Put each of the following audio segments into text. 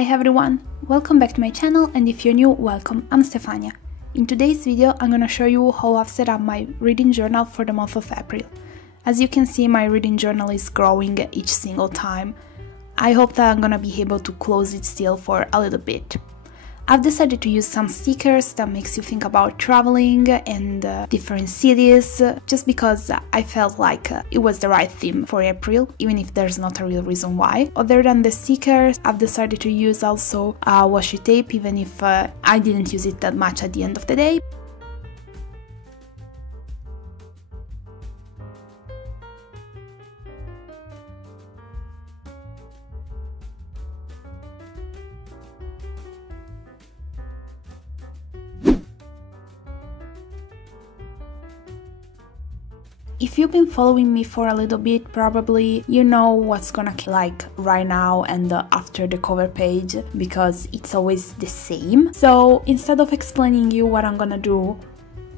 Hi everyone, welcome back to my channel, and if you're new, welcome, I'm Stefania. In today's video I'm gonna show you how I've set up my reading journal for the month of April. As you can see, my reading journal is growing each single time. I hope that I'm gonna be able to close it still for a little bit. I've decided to use some stickers that makes you think about traveling and different cities, just because I felt like it was the right theme for April, even if there's not a real reason why. Other than the stickers, I've decided to use also washi tape, even if I didn't use it that much at the end of the day. If you've been following me for a little bit, probably you know what's gonna like right now and after the cover page, because it's always the same. So instead of explaining you what I'm gonna do,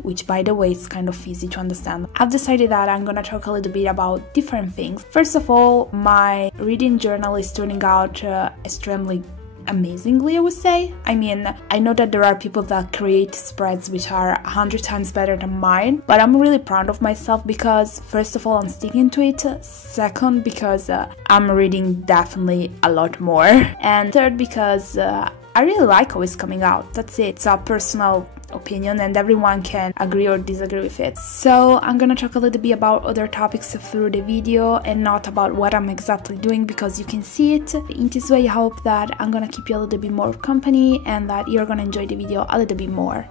which by the way is kind of easy to understand, I've decided that I'm gonna talk a little bit about different things. First of all, my reading journal is turning out extremely amazingly, I would say. I mean, I know that there are people that create spreads which are 100 times better than mine, but I'm really proud of myself because first of all I'm sticking to it, second because I'm reading definitely a lot more, and third because I really like how it's coming out. That's it. It's a personal opinion and everyone can agree or disagree with it. So I'm gonna talk a little bit about other topics through the video and not about what I'm exactly doing, because you can see it. In this way I hope that I'm gonna keep you a little bit more company and that you're gonna enjoy the video a little bit more.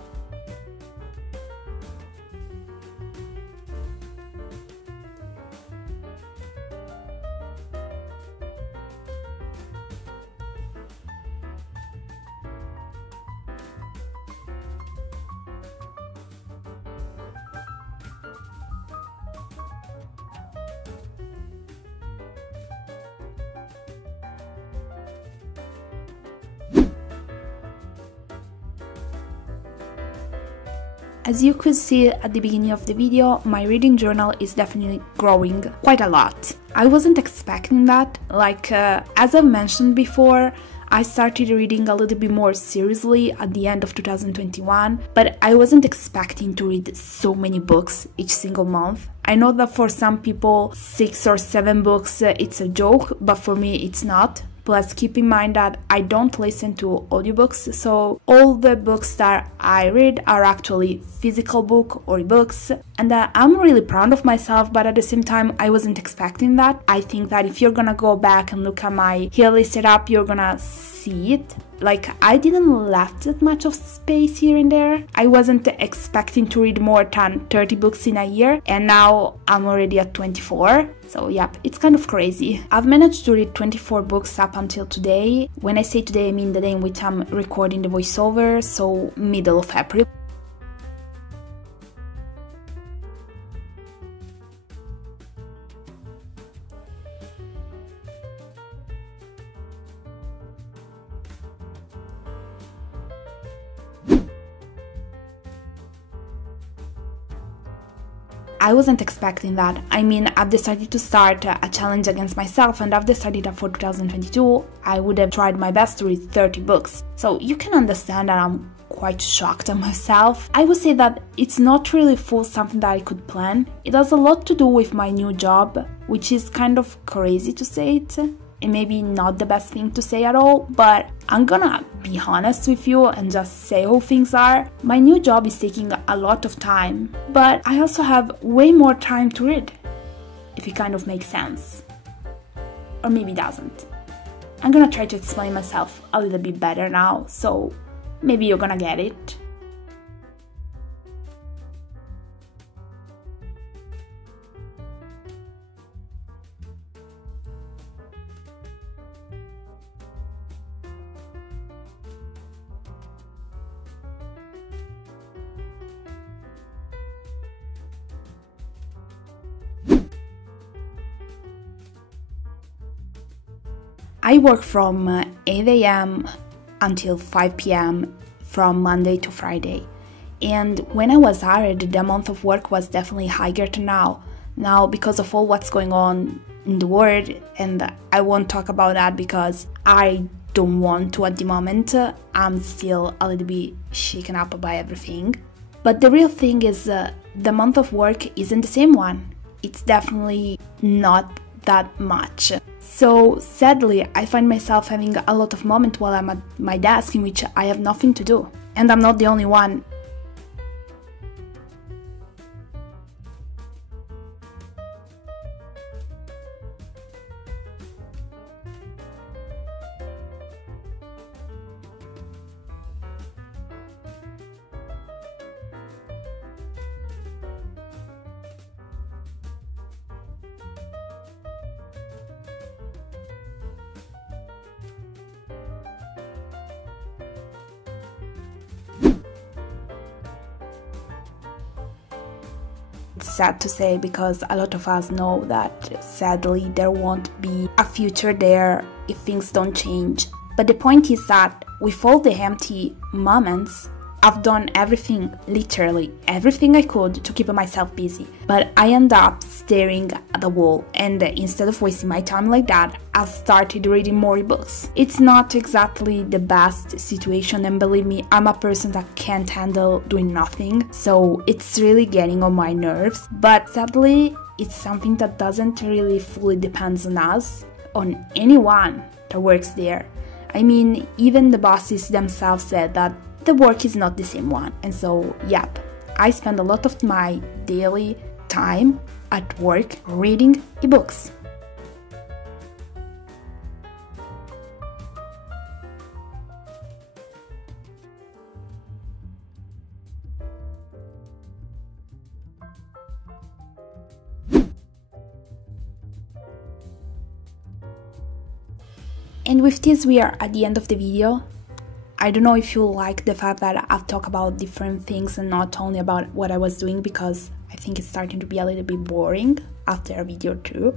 As you could see at the beginning of the video, my reading journal is definitely growing quite a lot. I wasn't expecting that. Like, as I've mentioned before, I started reading a little bit more seriously at the end of 2021, but I wasn't expecting to read so many books each single month. I know that for some people 6 or 7 books it's a joke, but for me it's not. Plus, keep in mind that I don't listen to audiobooks, so all the books that I read are actually physical book or books, and I'm really proud of myself, but at the same time I wasn't expecting that. I think that if you're gonna go back and look at my yearly setup, you're gonna see it. Like, I didn't left that much of space here and there. I wasn't expecting to read more than 30 books in a year, and now I'm already at 24. So yep, it's kind of crazy. I've managed to read 24 books up until today. When I say today, I mean the day in which I'm recording the voiceover, so middle of April. I wasn't expecting that. I mean, I've decided to start a challenge against myself, and I've decided that for 2022 I would have tried my best to read 30 books. So you can understand that I'm quite shocked at myself. I would say that it's not really full something that I could plan. It has a lot to do with my new job, which is kind of crazy to say it. And maybe not the best thing to say at all, but I'm gonna be honest with you and just say how things are. My new job is taking a lot of time, but I also have way more time to read, if it kind of makes sense. Or maybe it doesn't. I'm gonna try to explain myself a little bit better now, so maybe you're gonna get it. I work from 8 AM until 5 PM from Monday to Friday, and when I was hired the amount of work was definitely higher than now. Now, because of all what's going on in the world, and I won't talk about that because I don't want to at the moment. I'm still a little bit shaken up by everything. But the real thing is the month of work isn't the same one. It's definitely not that much. So sadly, I find myself having a lot of moments while I'm at my desk in which I have nothing to do. And I'm not the only one. It's sad to say because a lot of us know that sadly there won't be a future there if things don't change. But the point is that with all the empty moments, I've done everything, literally everything I could to keep myself busy. But I end up staring at the wall, and instead of wasting my time like that, I've started reading more ebooks. It's not exactly the best situation, and believe me, I'm a person that can't handle doing nothing, so it's really getting on my nerves. But sadly, it's something that doesn't really fully depend on us, on anyone that works there. I mean, even the bosses themselves said that the work is not the same one. And so, yep, I spend a lot of my daily time at work reading ebooks. And with this, we are at the end of the video. I don't know if you like the fact that I've talked about different things and not only about what I was doing, because I think it's starting to be a little bit boring after a video too.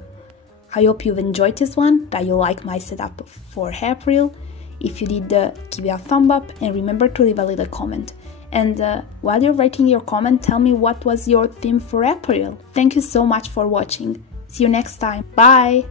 I hope you've enjoyed this one, that you like my setup for April. If you did, give it a thumb up and remember to leave a little comment. And while you're writing your comment, tell me what was your theme for April. Thank you so much for watching. See you next time. Bye!